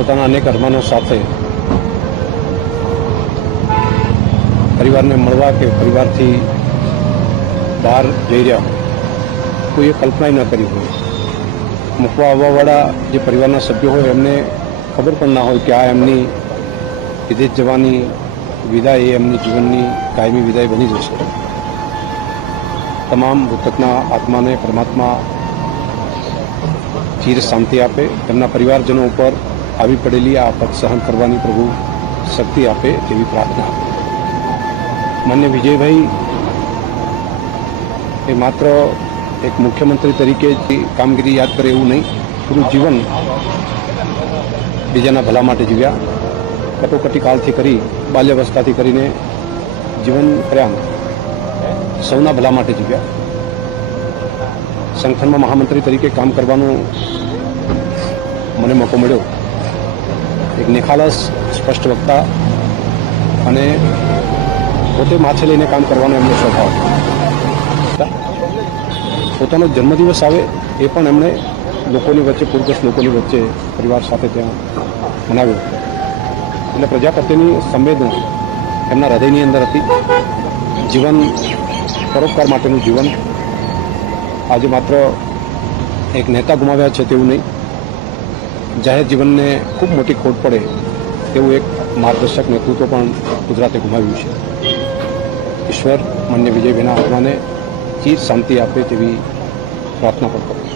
પોતાના અનેક અરમાનો સાથે પરિવારને મળવા કે પરિવારથી બહાર જઈ રહ્યા હોય, કોઈએ કલ્પના ન કરી હોય. મૂકવા આવવાવાળા જે પરિવારના સભ્યો હોય એમને ખબર પણ ના હોય કે આ એમની વિદેશ જવાની વિદાય એ એમની જીવનની કાયમી વિદાય બની જશે. તમામ મૃતકના આત્માને પરમાત્મા ચીર શાંતિ આપે, તેમના પરિવારજનો ઉપર આવી પડેલી આ આફત સહન કરવાની પ્રભુ શક્તિ આપે તેવી પ્રાર્થના. માન્ય વિજયભાઈ એ માત્ર એક મુખ્યમંત્રી તરીકે કામગીરી યાદ કરે એવું નહીં, પૂરું જીવન બીજાના ભલા માટે જીવ્યા. કટોકટી કાળથી કરી બાલ્યાવસ્થાથી કરીને જીવન પર્યંત સૌના ભલા માટે જીવ્યા. સંગઠનમાં મહામંત્રી તરીકે કામ કરવાનો મને મોકો મળ્યો. એક નિખાલસ, સ્પષ્ટ વક્તા અને પોતે માથે લઈને કામ કરવાનો એમનો સ્વભાવ. પોતાનો જન્મદિવસ આવે એ પણ એમણે લોકોની વચ્ચે, પૂરગ્રસ્ત લોકોની વચ્ચે પરિવાર સાથે ત્યાં મનાવ્યો. એટલે પ્રજા પ્રત્યેની સંવેદના એમના હૃદયની અંદર હતી. જીવન પરોપકાર માટેનું જીવન. આજે માત્ર એક નેતા ગુમાવ્યા છે તેવું નહીં, જાહેર જીવનને ખૂબ મોટી ખોટ પડે તેવું એક માર્ગદર્શક નેતૃત્વ પણ ગુજરાતે ગુમાવ્યું છે. ઈશ્વર માન્ય વિજયભાઈના આત્માને ચીર શાંતિ આપે તેવી પ્રાર્થના પણ કરું.